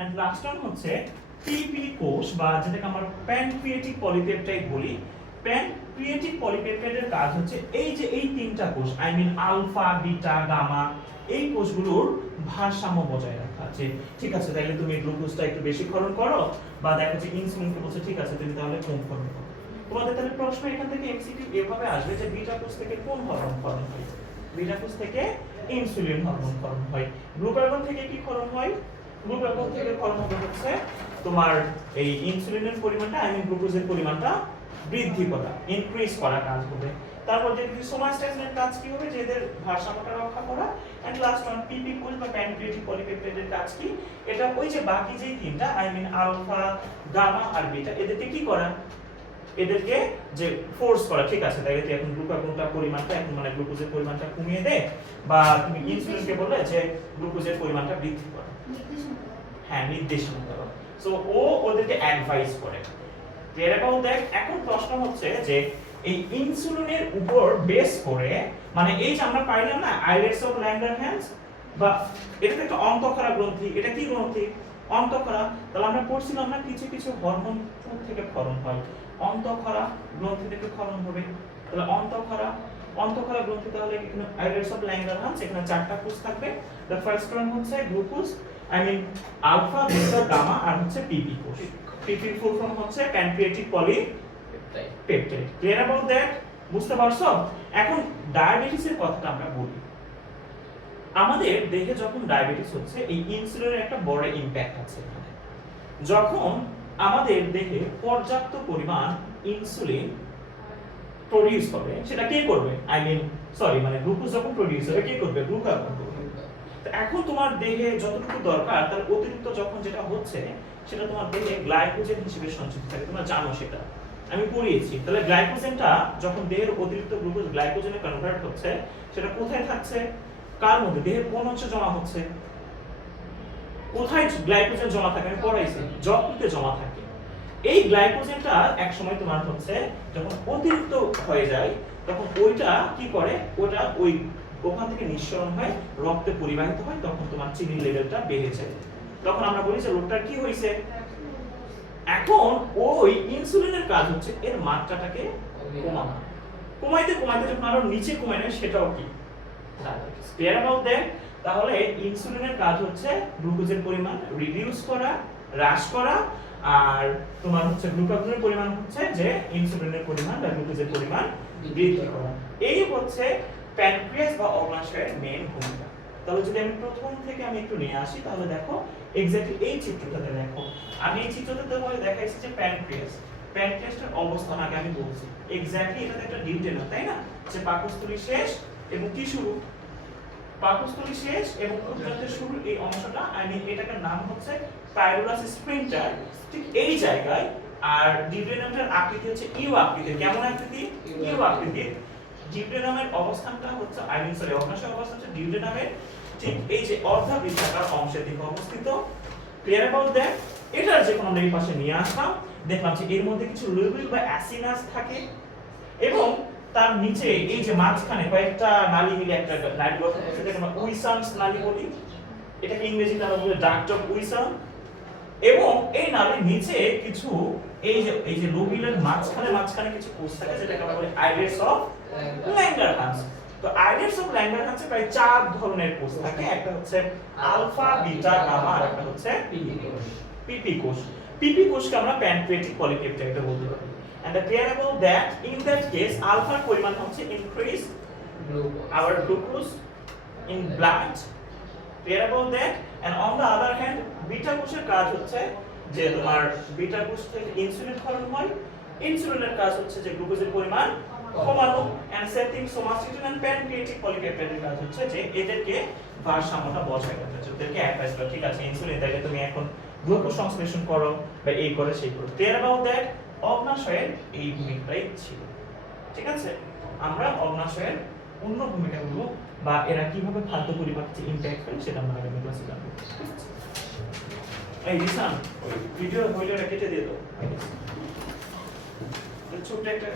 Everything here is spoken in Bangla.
এন্ড লাস্ট ওয়ান হচ্ছে পিপি কোষ বা যেটাকে আমরা প্যানক্রিয়াটিক পলিপেপটাইড বলি। প্যানক্রিয়াটিক পলিপেপটাইডের কাজ হচ্ছে এই যে এই তিনটা কোষ, I mean alpha beta gamma, এই কোষগুলোর ভারসাম্য বজায় রাখা। যে ঠিক আছে তাহলে তুমি গ্লুকোজটা একটু বেশি ক্ষরণ করো, বা দেখো যে ইনসুলিনকে বলছে ঠিক আছে তুমি তাহলে কম ক্ষরণ করো। তোমাদের তাহলে প্রশ্ন এখান থেকে এমসিকিউ এভাবে আসবে যে বিটা কোষ থেকে কোন হরমোন ক্ষরণ হয়? বিটা কোষ থেকে ইনসুলিন হরমোন ক্ষরণ হয়। গ্লুকাগন থেকে কি ক্ষরণ হয়? গ্লুকাগন থেকে ক্ষরণ হবে হচ্ছে তোমার এই ইনসুলিনের পরিমাণটা, আই মিন গ্লুকোজের পরিমাণটা বৃদ্ধি করা, ইনক্রিজ করা কাজ হবে। তারপর যে সোমাস্টাইনের কাজ কি হবে? যে এদের ভারসাম্যটা রক্ষা করা। এন্ড লাস্ট ওয়ান পিপি কোষ বা প্যানক্রিয়াটিক পলিপেপটাইডের কাজ কি? এটা ওই যে বাকি যেই তিনটা, আই মিন আলফা গামা আর বিটা, এদেরকে কি করা? এদেরকে যে ফোর্স করা, ঠিক আছে তাই তুই এখন গ্লুকাগনটা পরিমাণটা এখন মানে গ্লুকোজের পরিমাণটা কমিয়ে দে, বা তুমি ইনসুলিনকে বললে যে গ্লুকোজের পরিমাণটা বৃদ্ধি কর। হ্যাঁ, নির্দেশনা করো। সো ও ওদেরকে অ্যাডভাইস করে। Clear about that? এখন প্রশ্ন হচ্ছে যে এই ইনসুলিনের উপর বেস করে, মানে এই যে আমরা পাইলাম না আইলেটস অফ ল্যাঙ্গারহ্যান্স, বা এটা তো একটা অন্তঃক্ষরা গ্রন্থি, এটা কি গ্রন্থি? অন্তঃক্ষরা। তাহলে আমরা পড়ছিলাম না কিছু কিছু হরমোন থেকে ক্ষরণ হয়, অন্তঃক্ষরা গ্রন্থি থেকে ক্ষরণ হবে। তাহলে অন্তঃক্ষরা গ্রন্থি, তাহলে এখানে আইলেটস অফ ল্যাঙ্গারহ্যান্স, এখানে চারটা কোষ থাকবে। দ্য ফার্স্ট ওয়ান হচ্ছে glucose, I mean alpha beta gamma, আর হচ্ছে পিপি কোষ। পিপি ফুল ফর্ম হচ্ছে pancreatic polypeptide. Clear about that? বুঝতে পারছো? এখন ডায়াবেটিসের কথাটা আমরা বলি। আমাদের দেহে যখন ডায়াবেটিস হচ্ছে, এই ইনসুলিনের একটা বড় ইমপ্যাক্ট আছে এখানে। যখন আমাদের দেহে পর্যাপ্ত পরিমাণ ইনসুলিন প্রডিউস হবে, সেটা কে করবে? আই মিন সরি, মানে গ্লুকোজ যখন প্রডিউস হবে কে করবে? গ্লুকাগন করবে। তো এখন তোমার দেহে যতটুকু দরকার তার অতিরিক্ত যখন যেটা হচ্ছে, সেটা তোমার দেহে গ্লাইকোজেন হিসেবে সঞ্চিত থাকে, তোমরা জানো সেটা, আমি পড়িয়েছি। তাহলে গ্লাইকোজেনটা যখন দেহের অতিরিক্ত গ্লুকোজ গ্লাইকোজেনে কনভার্ট হচ্ছে, সেটা কোথায় থাকছে? কার মধ্যে? দেহের কোন অংশে জমা হচ্ছে? কোথায় গ্লাইকোজেন জমা থাকে? আমি পড়াইছি, যকৃতে জমা থাকে। এই গ্লাইকোজেনটা এক সময় তোমার হচ্ছে যখন অতিরিক্ত হয়ে যায়, তখন ওইটা কি করে? ওটা ওই ওখান থেকে নিঃসরণ হয়, রক্তে পরিবাহিত হয়, তখন তোমার চিনির লেভেলটা বেড়ে যায়। তখন আমরা বলি যে রোগটার কি হয়েছে। এখন ওই ইনসুলিনের কাজ হচ্ছে এর মাত্রাটাকে কমানো, কমাইতে কমাইতে যখন আরো নিচে কমে নেয়, সেটাও কি ডায়াবেটিস। Clear about that? তাহলে ইনসুলিনের কাজ হচ্ছে গ্লুকোজের পরিমাণ রিডিউস করা, হ্রাস করা, আর তোমার হচ্ছে গ্লুকাগনের পরিমাণ হচ্ছে যে ইনসুলিনের পরিমাণ বা গ্লুকোজের পরিমাণ বৃদ্ধি করা। এই হচ্ছে প্যানক্রিয়াস বা অগ্নাশয়ের মেইন ভূমিকা। তাহলে যদি আমি প্রথম থেকে আমি একটু নিয়ে আসি, তাহলে দেখো এক্স্যাক্টলি এই চিত্রটাতে দেখো, আমি এই চিত্রটাতে তোমাদের দেখাইছি যে প্যানক্রিয়াসটার অবস্থান আগে আমি বলছি। এক্স্যাক্টলি এটাতে একটা ডিউটেনা, তাই না? যে পাকস্থলী শেষ এবং কি শুরু? পাকস্থলী শেষ এবং উদ্যানের শুরু, এই অংশটা, আই মিন এটাকে নাম হচ্ছে পাইরুলাস স্ফিনক্টার, ঠিক এই জায়গায়। আর ডিউটেনামের আকৃতি হচ্ছে ইউ আকৃতির। কেমন আকৃতি? ইউ আকৃতির। ডিউটেনামের অবস্থানটা হচ্ছে, আই মিন সরি, অগ্নাশয় অবস্থান হচ্ছে ডিউটেনামের ঠিক এই যে অর্ধবৃত্তাকার অংশের দিকে অবস্থিত। Clear about that? এটার যে কোনো আমরা এই পাশে নিয়ে আসলাম, দেখলাম যে এর মধ্যে কিছু লিউবিল বা অ্যাসিনাস থাকে, এবং তার নিচে এই যে মাঝখানে কয়েকটা নালী মিলে একটা নালী গঠন হচ্ছে, যেটাকে আমরা উইসামস নালী বলি। এটাকে ইংরেজিতে আমরা বলি ডাক্ট অফ উইসাম। এবং এই নালীর নিচে কিছু এই যে লোবিলের মাঝখানে কিছু কোষ থাকে, যেটাকে আমরা বলি আইলেটস অফ ল্যাঙ্গারহ্যান্স। তো আইলেটস অফ ল্যাঙ্গারহ্যান্সে প্রায় 4 ধরনের কোষ থাকে। একটা হচ্ছে আলফা বিটা গামা, আর একটা হচ্ছে পিপি কোষ। পিপি কোষকে আমরা প্যানক্রিয়াটিক পলিপেপটাইড বলতে পারি। And the clear about that, in that case, alpha পরিমাণ হচ্ছে increase our glucose in blood. Clear about that? And on the other hand, beta কোষের কাজ হচ্ছে যে তোমার বিটা কোষ থেকে ইনসুলিন ক্ষরণ হয়, ইনসুলিনের কাজ হচ্ছে যে গ্লুকোজের পরিমাণ কমানো। and same thing somatostatin and pancreatic polypeptide কাজ হচ্ছে যে এদেরকে ভারসাম্যটা বজায় রাখতে, এদেরকে অ্যাডভাইস করা, ঠিক আছে ইনসুলিন তাইলে তুমি এখন গ্লুকোজ সংশ্লেষণ করো বা এই করে সেই করো। Clear about that? অগ্নাশয়ের এই ভূমিকাটাই ছিল। ঠিক আছে, আমরা অগ্নাশয়ের অন্য ভূমিকাগুলো বা এরা কিভাবে খাদ্য পরিপাকে ইমপ্যাক্ট করে সেটা আমরা আগামী ক্লাসে জানবো। এই রিসান, ওই ভিডিও কেটে দিয়ে দাও। ছোট্ট একটা